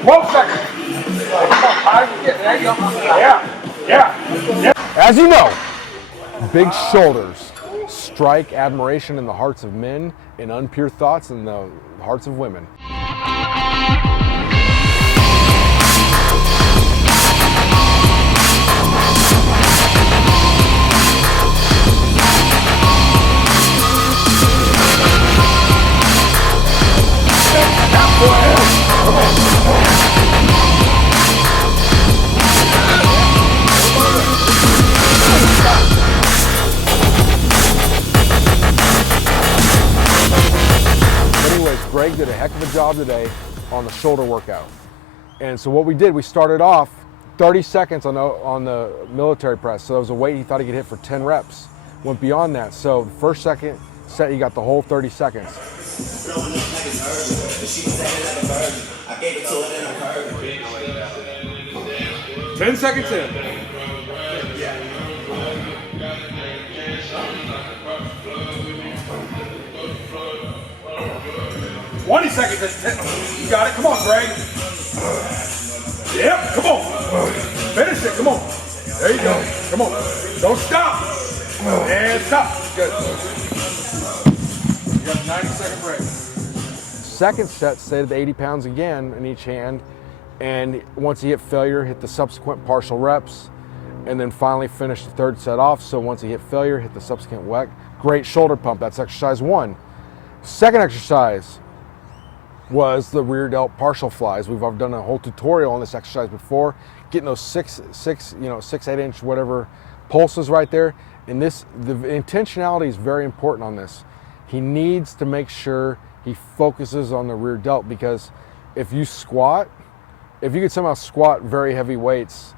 12 seconds. Come on, there you go. Yeah. As you know, big shoulders strike admiration in the hearts of men and unpure thoughts in the hearts of women. Greg did a heck of a job today on the shoulder workout. And so what we did, we started off 30 seconds on the military press. So that was a weight he thought he could hit for 10 reps. Went beyond that. So the first second set, he got the whole 30 seconds. 10 seconds in. 20 seconds, that's 10. You got it, come on, Greg. Yep, come on. Finish it, come on. There you go, come on. Don't stop. And stop, good. You got a 90-second break. Second set, stayed at the 80 pounds again in each hand. And once he hit failure, hit the subsequent partial reps. And then finally finished the third set off. So once he hit failure, hit the subsequent whack. Great shoulder pump, that's exercise 1. Second exercise was the rear delt partial flies. We've done a whole tutorial on this exercise before, getting those 6-8 inch whatever pulses right there. And the intentionality is very important on this. He needs to make sure he focuses on the rear delt, because if you could somehow squat very heavy weights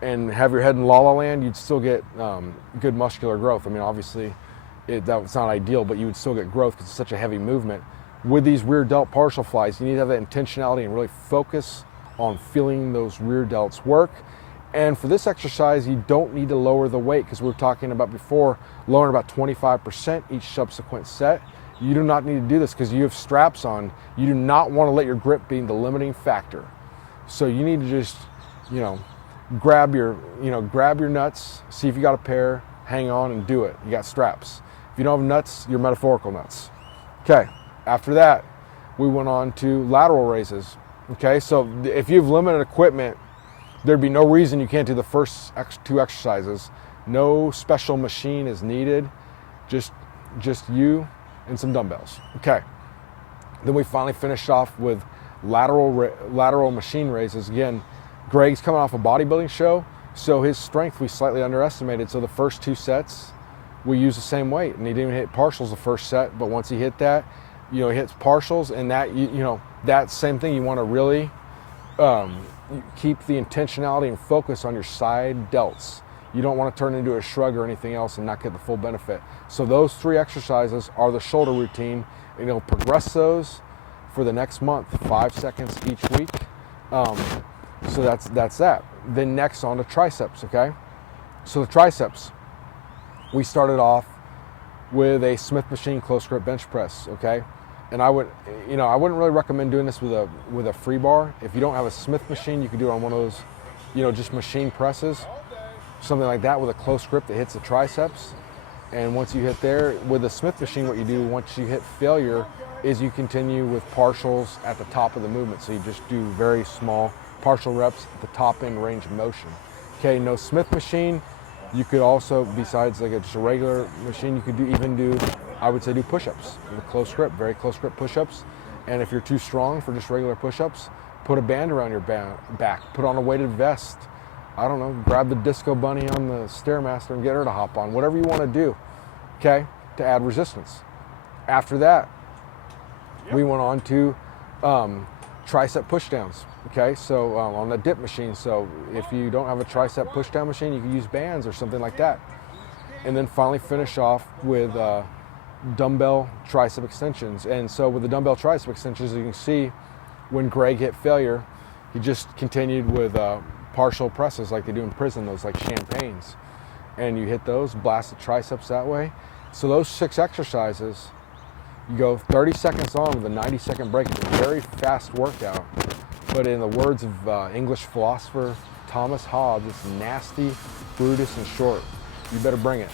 and have your head in la la land, you'd still get good muscular growth. I mean, obviously that's not ideal, but you would still get growth because it's such a heavy movement. With these rear delt partial flies, you need to have that intentionality and really focus on feeling those rear delts work. And for this exercise, you don't need to lower the weight, because we were talking about before, lowering about 25% each subsequent set. You do not need to do this because you have straps on. You do not want to let your grip be the limiting factor. So you need to just, grab your nuts, see if you got a pair, hang on and do it. You got straps. If you don't have nuts, you're metaphorical nuts. Okay. After that, we went on to lateral raises. Okay, so if you have limited equipment, there'd be no reason you can't do the first 2 exercises. No special machine is needed, just you and some dumbbells. Okay, then we finally finished off with lateral machine raises. Again, Greg's coming off a bodybuilding show, so his strength we slightly underestimated. So the first 2 sets, we used the same weight, and he didn't even hit partials the first set, but once he hit that, he hits partials, and that that same thing. You want to really keep the intentionality and focus on your side delts. You don't want to turn into a shrug or anything else and not get the full benefit. So those 3 exercises are the shoulder routine, and you'll progress those for the next month, 5 seconds each week. So that's that. Then next on to triceps. Okay, so the triceps, we started off with a Smith machine close grip bench press. Okay. And I wouldn't really recommend doing this with a free bar. If you don't have a Smith machine, you can do it on one of those, just machine presses, something like that with a close grip that hits the triceps. And once you hit there, with the Smith machine, what you do once you hit failure is you continue with partials at the top of the movement. So you just do very small partial reps at the top end range of motion. Okay, no Smith machine. You could also, besides just a regular machine, you could do push-ups with a close grip, very close grip push-ups. And if you're too strong for just regular push-ups, put a band around your back, put on a weighted vest. I don't know, grab the disco bunny on the Stairmaster and get her to hop on, whatever you want to do, okay, to add resistance. After that, we went on to tricep pushdowns. Okay, so on the dip machine. So if you don't have a tricep pushdown machine, you can use bands or something like that. And then finally finish off with dumbbell tricep extensions. And so with the dumbbell tricep extensions, you can see when Greg hit failure, he just continued with partial presses like they do in prison, those like champagnes. And you hit those, blast the triceps that way. So those 6 exercises, you go 30 seconds on with a 90-second break. It's a very fast workout. But in the words of English philosopher Thomas Hobbes, it's nasty, Brutus, and short. You better bring it.